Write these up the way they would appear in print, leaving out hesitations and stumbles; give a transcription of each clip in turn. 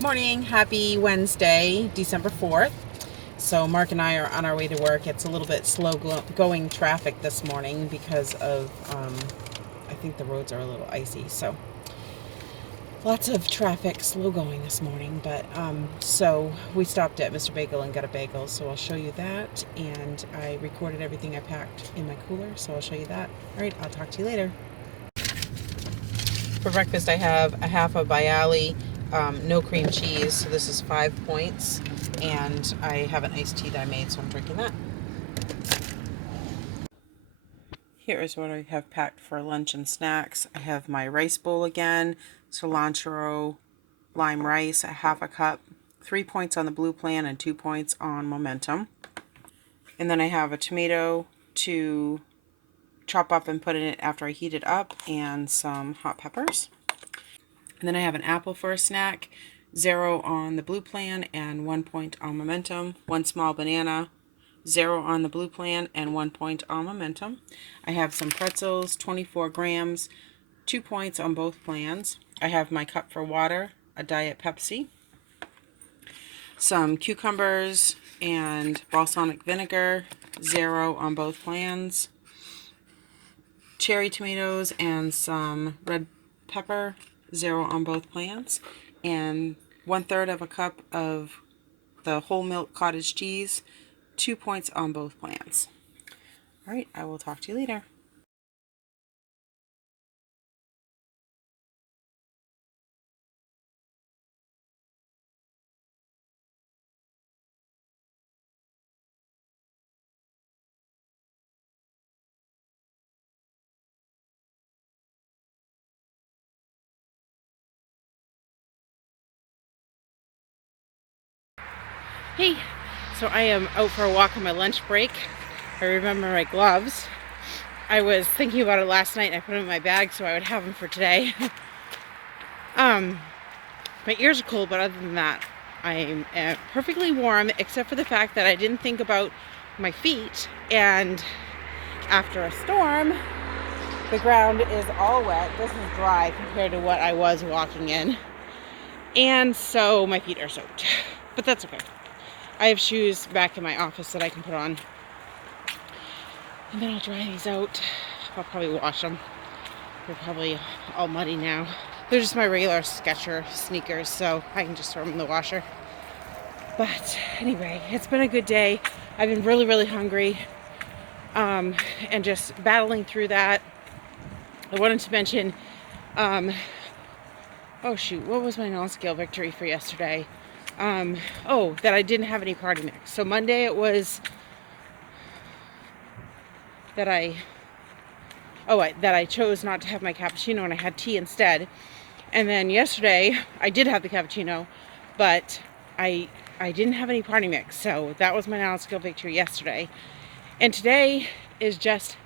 Morning, happy Wednesday, December 4th. So Mark and I are on our way to work. It's a little bit slow going traffic this morning because of, I think the roads are a little icy. So lots of traffic, slow going this morning. But so we stopped at Mr. Bagel and got a bagel. So I'll show you that. And I recorded everything I packed in my cooler. So I'll show you that. All right, I'll talk to you later. For breakfast, I have a half a Bialy, no cream cheese. So this is 5 points. And I have an iced tea that I made, so I'm drinking that. Here is what I have packed for lunch and snacks. I have my rice bowl again, cilantro, lime rice, a half a cup, 3 points on the Blue Plan and 2 points on Momentum. And then I have a tomato to chop up and put in it after I heat it up, and some hot peppers. And then I have an apple for a snack, 0 on the Blue Plan and 1 point on Momentum, one small banana, 0 on the Blue Plan and 1 point on Momentum. I have some pretzels, 24 grams, 2 points on both plans. I have my cup for water, a Diet Pepsi, some cucumbers and balsamic vinegar, 0 on both plans, cherry tomatoes and some red pepper, 0 on both plans, and 1/3 of a cup of the whole milk cottage cheese, 2 points on both plans. All right, I will talk to you later. Hey, so I am out for a walk on my lunch break. I remember my gloves. I was thinking about it last night and I put them in my bag so I would have them for today. My ears are cold, but other than that, I'm perfectly warm, except for the fact that I didn't think about my feet. And after a storm, the ground is all wet. This is dry compared to what I was walking in. And so my feet are soaked, but that's okay. I have shoes back in my office that I can put on. And then I'll dry these out. I'll probably wash them. They're probably all muddy now. They're just my regular Skechers sneakers, so I can just throw them in the washer. But anyway, it's been a good day. I've been really, really hungry, and just battling through that. I wanted to mention, oh shoot, what was my non-scale victory for yesterday? That I didn't have any party mix. So Monday it was that I chose not to have my cappuccino and I had tea instead. And then yesterday I did have the cappuccino, but I didn't have any party mix. So that was my non-scale victory yesterday. And today is just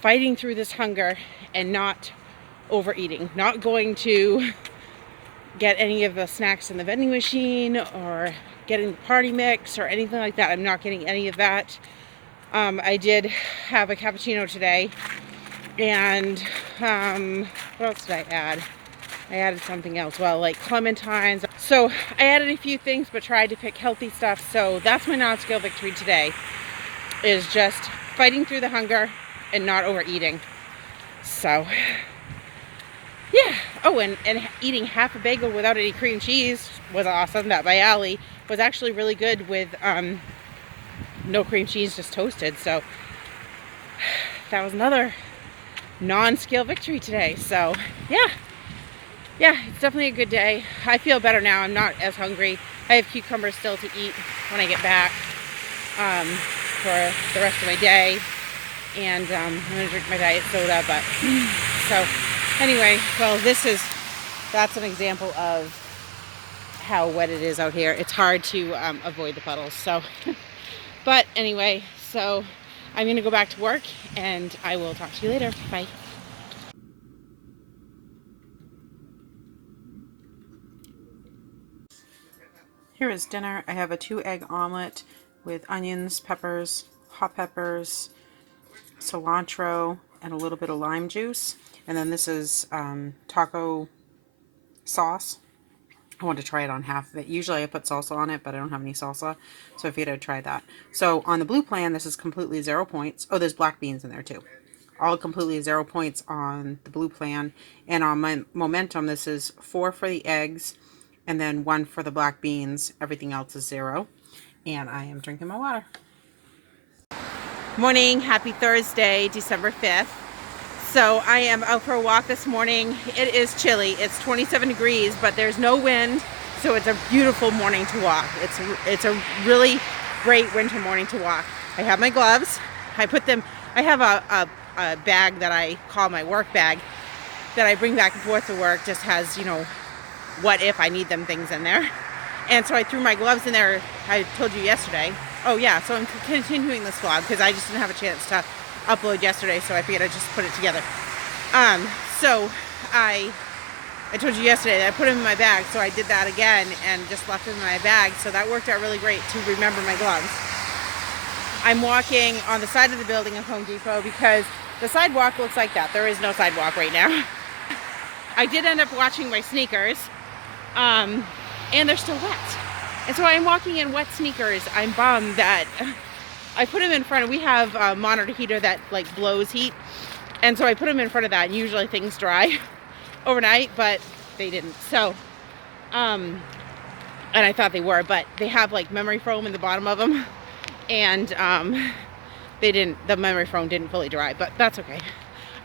fighting through this hunger and not overeating, not going to get any of the snacks in the vending machine or getting the party mix or anything like that. I'm not getting any of that. I did have a cappuccino today, and what else did I add? I added something else, well, like clementines. So I added a few things, but tried to pick healthy stuff. So that's my non-scale victory today, is just fighting through the hunger and not overeating. So yeah. Oh, and eating half a bagel without any cream cheese was awesome. That Bialy was actually really good with no cream cheese, just toasted. So that was another non-scale victory today. So yeah, it's definitely a good day. I feel better now. I'm not as hungry. I have cucumbers still to eat when I get back for the rest of my day. And I'm going to drink my diet soda. But so anyway, well, that's an example of how wet it is out here. It's hard to avoid the puddles. So, but anyway, so I'm going to go back to work and I will talk to you later. Bye. Here is dinner. I have a 2-egg omelet with onions, peppers, hot peppers, cilantro, and a little bit of lime juice. And then this is taco sauce. I want to try it on half of it. Usually I put salsa on it, but I don't have any salsa, so I figured I'd try that. So on the blue plan, this is completely 0 points. Oh, there's black beans in there too. All completely 0 points on the blue plan. And on my momentum, this is 4 for the eggs and then 1 for the black beans. Everything else is 0. And I am drinking my water. Morning, happy Thursday, December 5th. So I am out for a walk this morning. It is chilly. It's 27 degrees, but there's no wind. So it's a beautiful morning to walk. It's a really great winter morning to walk. I have my gloves. I have a bag that I call my work bag that I bring back and forth to work. Just has, you know, what if I need them things in there. And so I threw my gloves in there. I told you yesterday. Oh yeah, so I'm continuing this vlog because I just didn't have a chance to upload yesterday, so I figured I'd just put it together. So I told you yesterday that I put them in my bag, so I did that again and just left them in my bag, so that worked out really great to remember my gloves. I'm walking on the side of the building of Home Depot because the sidewalk looks like that. There is no sidewalk right now. I did end up washing my sneakers, and they're still wet. And so I'm walking in wet sneakers. I'm bummed that I put them in front of, we have a monitor heater that like blows heat. And so I put them in front of that, and usually things dry overnight, but they didn't. So, and I thought they were, but they have like memory foam in the bottom of them. And the memory foam didn't fully dry, but that's okay.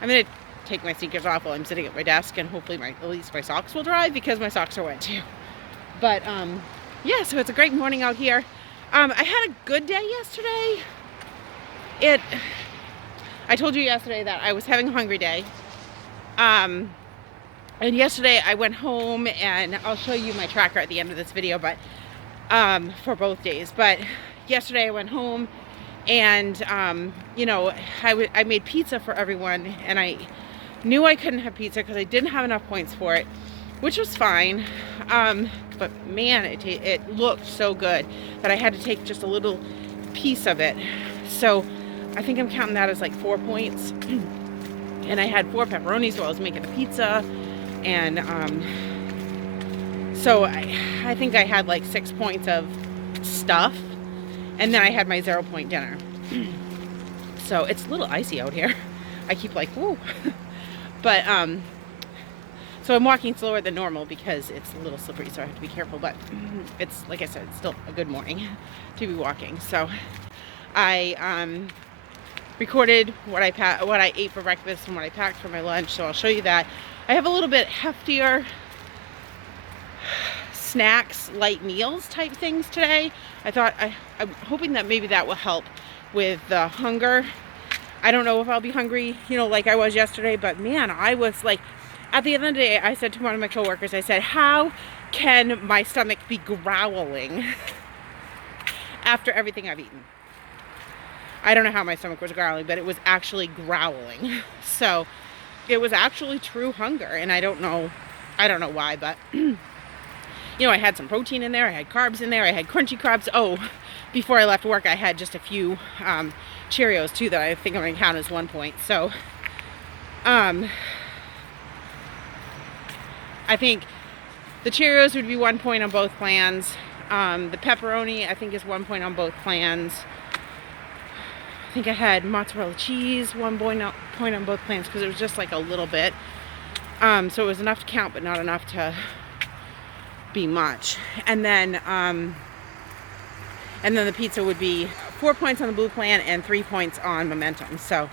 I'm going to take my sneakers off while I'm sitting at my desk, and hopefully at least my socks will dry because my socks are wet too. But, yeah, so it's a great morning out here. I had a good day yesterday. I told you yesterday that I was having a hungry day. And yesterday I went home, and I'll show you my tracker at the end of this video, but for both days. But yesterday I went home, and you know, I made pizza for everyone, and I knew I couldn't have pizza because I didn't have enough points for it, which was fine. But man, it looked so good that I had to take just a little piece of it. So I think I'm counting that as like 4 points. And I had 4 pepperonis while I was making the pizza. And so I think I had like 6 points of stuff. And then I had my 0 point dinner. So it's a little icy out here. I keep like, whoa. But so I'm walking slower than normal because it's a little slippery, so I have to be careful. But it's, like I said, it's still a good morning to be walking. So I recorded what I ate for breakfast and what I packed for my lunch, so I'll show you that. I have a little bit heftier snacks, light meals type things today. I'm hoping that maybe that will help with the hunger. I don't know if I'll be hungry, you know, like I was yesterday, but man, I was like, at the end of the day, I said to one of my coworkers, I said, how can my stomach be growling after everything I've eaten? I don't know how my stomach was growling, but it was actually growling. So it was actually true hunger, and I don't know why, but you know, I had some protein in there, I had carbs in there, I had crunchy carbs. Oh, before I left work, I had just a few Cheerios too that I think I'm gonna count as 1 point. So I think the Cheerios would be 1 point on both plans. The pepperoni, I think, is 1 point on both plans. I think I had mozzarella cheese, 1 point on both plans because it was just like a little bit. So it was enough to count, but not enough to be much. And then the pizza would be 4 points on the blue plan and 3 points on momentum. So,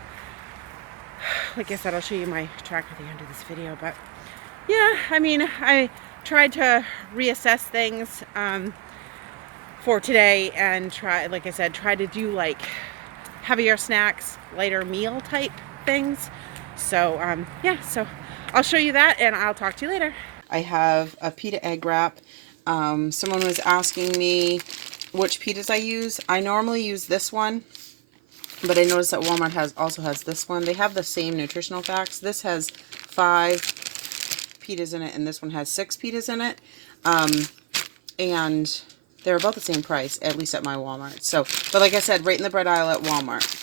like I said, I'll show you my track at the end of this video, but yeah, I mean, I tried to reassess things for today and try to do like heavier snacks, lighter meal type things. So yeah, so I'll show you that and I'll talk to you later. I have a pita egg wrap. Someone was asking me which pitas I use. I normally use this one, but I noticed that Walmart also has this one. They have the same nutritional facts. This has 5 pitas in it, and this one has 6 pitas in it, and they're about the same price, at least at my Walmart. So, but like I said, right in the bread aisle at Walmart.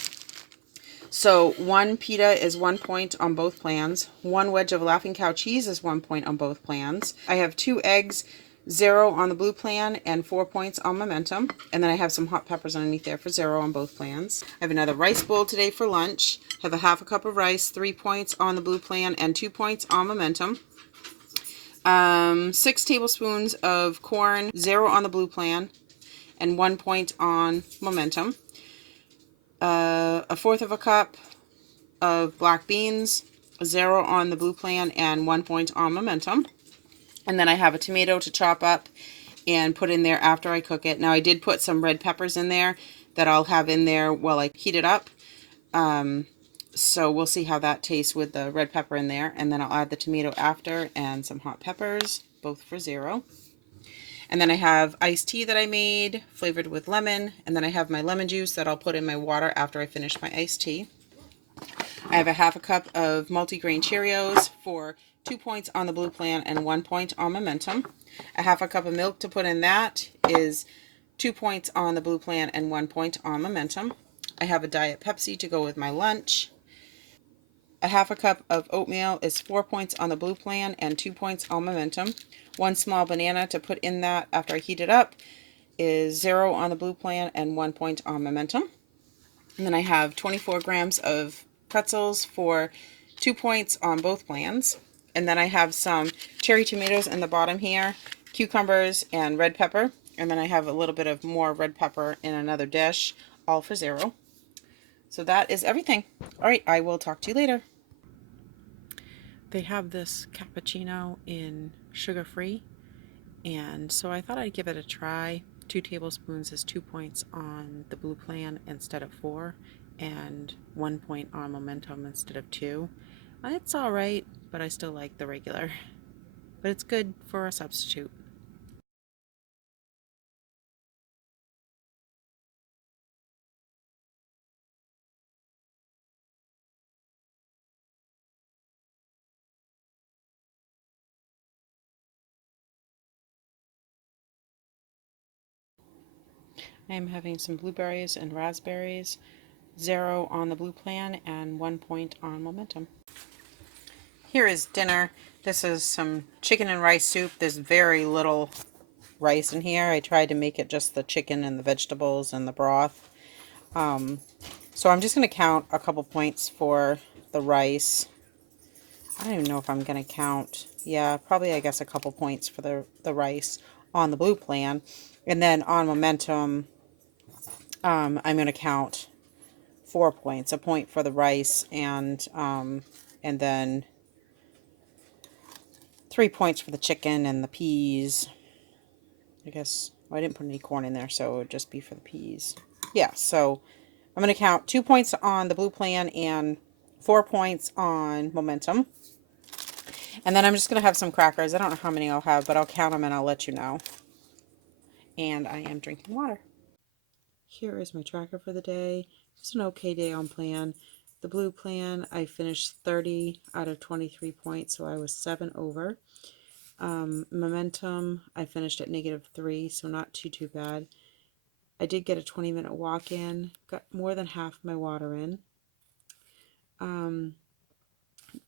So 1 pita is 1 point on both plans. 1 wedge of Laughing Cow cheese is 1 point on both plans. I have 2 eggs, 0 on the blue plan and 4 points on momentum. And then I have some hot peppers underneath there for 0 on both plans. I have another rice bowl today for lunch. I have a half a cup of rice, 3 points on the blue plan and 2 points on momentum. 6 tablespoons of corn, 0 on the blue plan and 1 point on momentum. A fourth of a cup of black beans, 0 on the blue plan and 1 point on momentum. And then I have a tomato to chop up and put in there after I cook it. Now I did put some red peppers in there that I'll have in there while I heat it up. So we'll see how that tastes with the red pepper in there. And then I'll add the tomato after and some hot peppers, both for 0. And then I have iced tea that I made, flavored with lemon. And then I have my lemon juice that I'll put in my water after I finish my iced tea. I have a half a cup of multigrain Cheerios for 2 points on the blue plan and 1 point on momentum. A half a cup of milk to put in that is 2 points on the blue plan and 1 point on momentum. I have a Diet Pepsi to go with my lunch. A half a cup of oatmeal is 4 points on the blue plan and 2 points on momentum. 1 small banana to put in that after I heat it up is 0 on the blue plan and 1 point on momentum. And then I have 24 grams of pretzels for 2 points on both plans. And then I have some cherry tomatoes in the bottom here, cucumbers and red pepper. And then I have a little bit of more red pepper in another dish, all for 0. So that is everything. All right, I will talk to you later. They have this cappuccino in sugar-free, and so I thought I'd give it a try. 2 tablespoons is 2 points on the blue plan instead of 4, and 1 point on momentum instead of 2. It's alright, but I still like the regular. But it's good for a substitute. I am having some blueberries and raspberries, 0 on the blue plan and 1 point on momentum. Here is dinner. This is some chicken and rice soup. There's very little rice in here. I tried to make it just the chicken and the vegetables and the broth. So I'm just going to count a couple points for the rice. I don't even know if I'm going to count. Yeah, probably I guess a couple points for the rice on the blue plan. And then on momentum, I'm going to count 4 points. A point for the rice and then 3 points for the chicken and the peas. I guess, well, I didn't put any corn in there, so it would just be for the peas. Yeah, so I'm going to count 2 points on the blue plan and 4 points on momentum. And then I'm just going to have some crackers. I don't know how many I'll have, but I'll count them and I'll let you know. And I am drinking water. Here is my tracker for the day. It's an okay day on plan. The blue plan, I finished 30 out of 23 points, so I was 7 over. Momentum, I finished at -3, so not too bad. I did get a 20-minute walk in, got more than half my water in.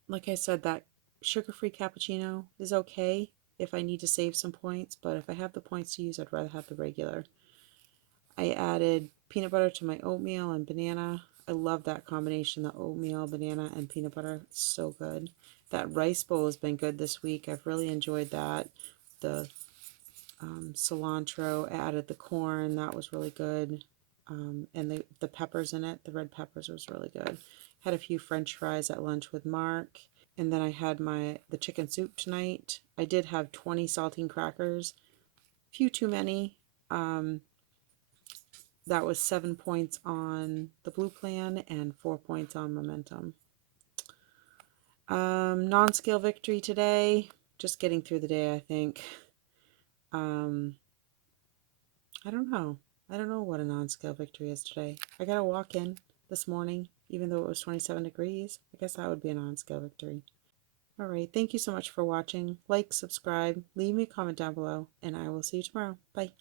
Like I said, that sugar-free cappuccino is okay if I need to save some points, but if I have the points to use, I'd rather have the regular. I added peanut butter to my oatmeal and banana. I love that combination, the oatmeal, banana, and peanut butter. It's so good. That rice bowl has been good this week. I've really enjoyed that. The cilantro, I added the corn. That was really good. And the peppers in it, the red peppers was really good. Had a few French fries at lunch with Mark. And then I had the chicken soup tonight. I did have 20 saltine crackers. A few too many. That was 7 points on the blue plan and 4 points on momentum. Non-scale victory today. Just getting through the day, I think. I don't know. I don't know what a non-scale victory is today. I got a walk-in this morning, even though it was 27 degrees. I guess that would be a non-scale victory. Alright, thank you so much for watching. Like, subscribe, leave me a comment down below, and I will see you tomorrow. Bye.